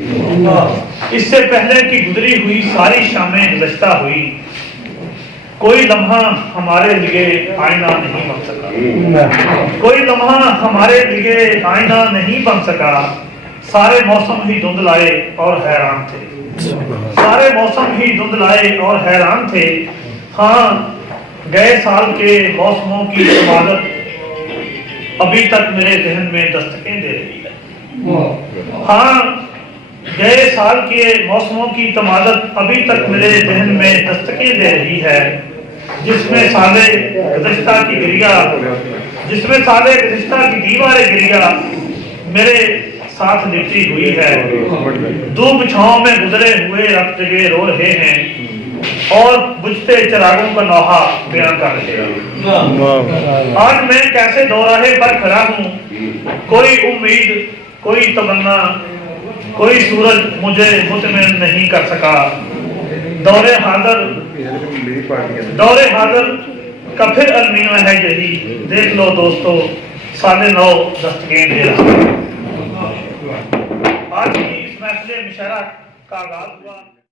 اس سے پہلے کی گزری ہوئی ساری شامیں گزشتہ ہوئی، کوئی لمحہ ہمارے لیے آئینہ نہیں بن سکا، کوئی لمحہ ہمارے لیے آئینہ نہیں بن سکا، سارے موسم ہی دھندلائے اور حیران تھے، سارے موسم ہی دھندلائے اور حیران تھے۔ ہاں گئے سال کے موسموں کی عبادت ابھی تک میرے ذہن میں دستکیں دے رہی ہے، ہاں گئے سال کے موسموں کی تمادت ابھی تک میرے ذہن میں دستکیں دے رہی ہے، جس میں سالے گزشتہ کی گریا، جس میں سالے گزشتہ کی دیواریں گریا میرے ساتھ لپٹی ہوئی ہے، دھوپ چھاؤں میں گزرے ہوئے رب جگہ رو رہے ہیں اور بجھتے چراغوں کا نوحہ بیان کر رہے ہیں۔ آج میں کیسے دوراہے پر کھڑا ہوں، کوئی امید، کوئی تمنا، کوئی سورج مجھے مطمئن نہیں کر سکا، دور حاضر کا پھر المیہ ہے یہی، دیکھ لو دوستو سال نو دستکیں دے رہا۔ آج کی اس محفل مشاعرہ کا آغاز ہوا